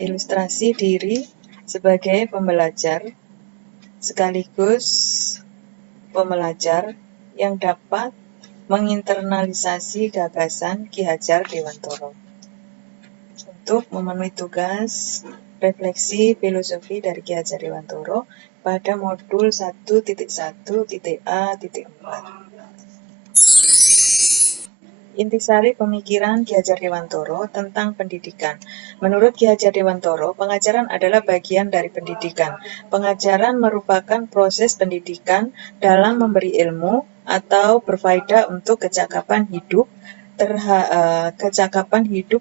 ilustrasi diri sebagai pembelajar sekaligus pembelajar yang dapat menginternalisasi gagasan Ki Hajar Dewantoro. Untuk memenuhi tugas refleksi filosofi dari Ki Hajar Dewantoro pada modul 1.1.A.4. Intisari pemikiran Ki Hajar Dewantoro tentang pendidikan. Menurut Ki Hajar Dewantoro, pengajaran adalah bagian dari pendidikan. Pengajaran merupakan proses pendidikan dalam memberi ilmu atau berfaedah untuk kecakapan hidup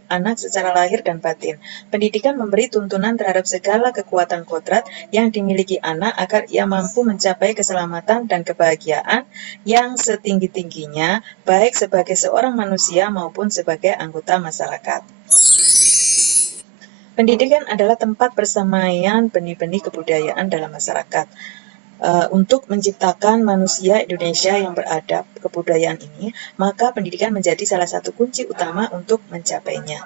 anak secara lahir dan batin. Pendidikan memberi tuntunan terhadap segala kekuatan kodrat yang dimiliki anak agar ia mampu mencapai keselamatan dan kebahagiaan yang setinggi-tingginya, baik sebagai seorang manusia maupun sebagai anggota masyarakat. Pendidikan adalah tempat persemaian benih-benih kebudayaan dalam masyarakat. Untuk menciptakan manusia Indonesia yang beradab kebudayaan ini, maka pendidikan menjadi salah satu kunci utama untuk mencapainya.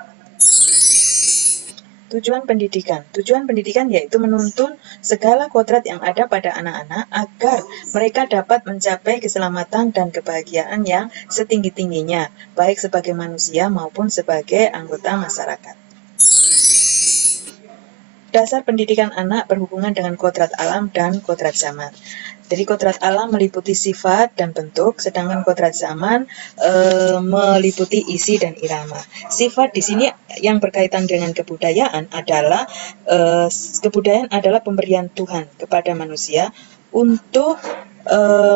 Tujuan pendidikan yaitu menuntun segala kodrat yang ada pada anak-anak agar mereka dapat mencapai keselamatan dan kebahagiaan yang setinggi-tingginya, baik sebagai manusia maupun sebagai anggota masyarakat. Dasar pendidikan anak berhubungan dengan kodrat alam dan kodrat zaman. Jadi kodrat alam meliputi sifat dan bentuk, sedangkan kodrat zaman meliputi isi dan irama. Sifat di sini yang berkaitan dengan kebudayaan adalah kebudayaan adalah pemberian Tuhan kepada manusia untuk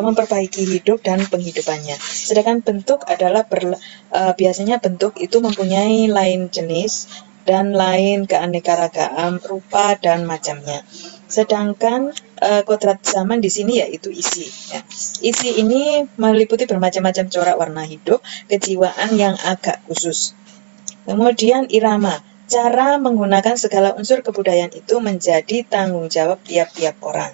memperbaiki hidup dan penghidupannya. Sedangkan bentuk adalah biasanya bentuk itu mempunyai lain jenis dan lain keanekaragaman rupa dan macamnya. Sedangkan kodrat zaman di sini yaitu isi. Ya. Isi ini meliputi bermacam-macam corak warna hidup, kejiwaan yang agak khusus. Kemudian irama, cara menggunakan segala unsur kebudayaan itu menjadi tanggung jawab tiap-tiap orang.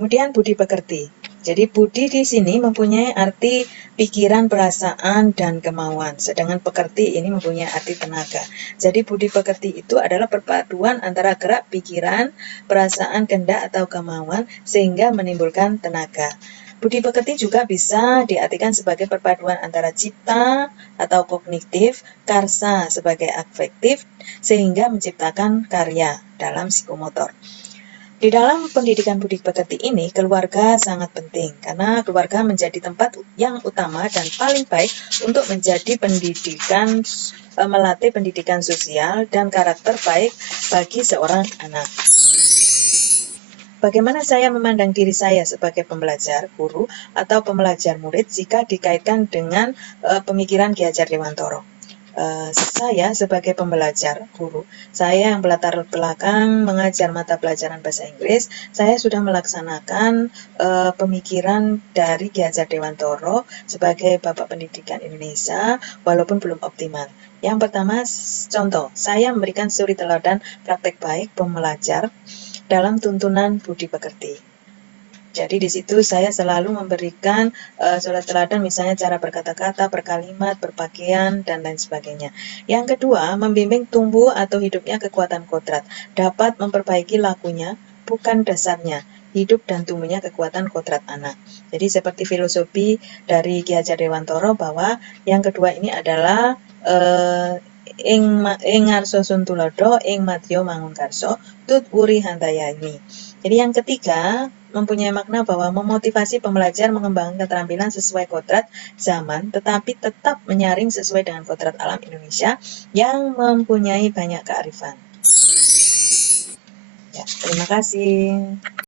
Kemudian budi pekerti. Jadi budi di sini mempunyai arti pikiran, perasaan, dan kemauan. Sedangkan pekerti ini mempunyai arti tenaga. Jadi budi pekerti itu adalah perpaduan antara gerak, pikiran, perasaan, kehendak, atau kemauan sehingga menimbulkan tenaga. Budi pekerti juga bisa diartikan sebagai perpaduan antara cipta atau kognitif, karsa sebagai afektif, sehingga menciptakan karya dalam psikomotor. Di dalam pendidikan budi pekerti ini, keluarga sangat penting karena keluarga menjadi tempat yang utama dan paling baik untuk menjadi melatih pendidikan sosial dan karakter baik bagi seorang anak. Bagaimana saya memandang diri saya sebagai pembelajar, guru, atau pembelajar murid jika dikaitkan dengan pemikiran Ki Hajar Dewantoro? Saya sebagai pembelajar, guru, saya yang berlatar belakang mengajar mata pelajaran bahasa Inggris, saya sudah melaksanakan pemikiran dari Ki Hajar Dewantoro sebagai Bapak Pendidikan Indonesia, walaupun belum optimal. Yang pertama, contoh, saya memberikan suri teladan praktek baik pembelajar dalam tuntunan budi pekerti. Jadi di situ saya selalu memberikan surat teladan, misalnya cara berkata-kata, berkalimat, berpakaian, dan lain sebagainya. Yang kedua, membimbing tumbuh atau hidupnya kekuatan kodrat, dapat memperbaiki lakunya, bukan dasarnya, hidup dan tumbuhnya kekuatan kodrat anak. Jadi seperti filosofi dari Ki Hajar Dewantoro bahwa yang kedua ini adalah ing arso suntulodo, ing madya mangunkarso, tut wuri handayani. Jadi yang ketiga, mempunyai makna bahwa memotivasi pembelajar mengembangkan keterampilan sesuai kodrat zaman, tetapi tetap menyaring sesuai dengan kodrat alam Indonesia yang mempunyai banyak kearifan. Ya, terima kasih.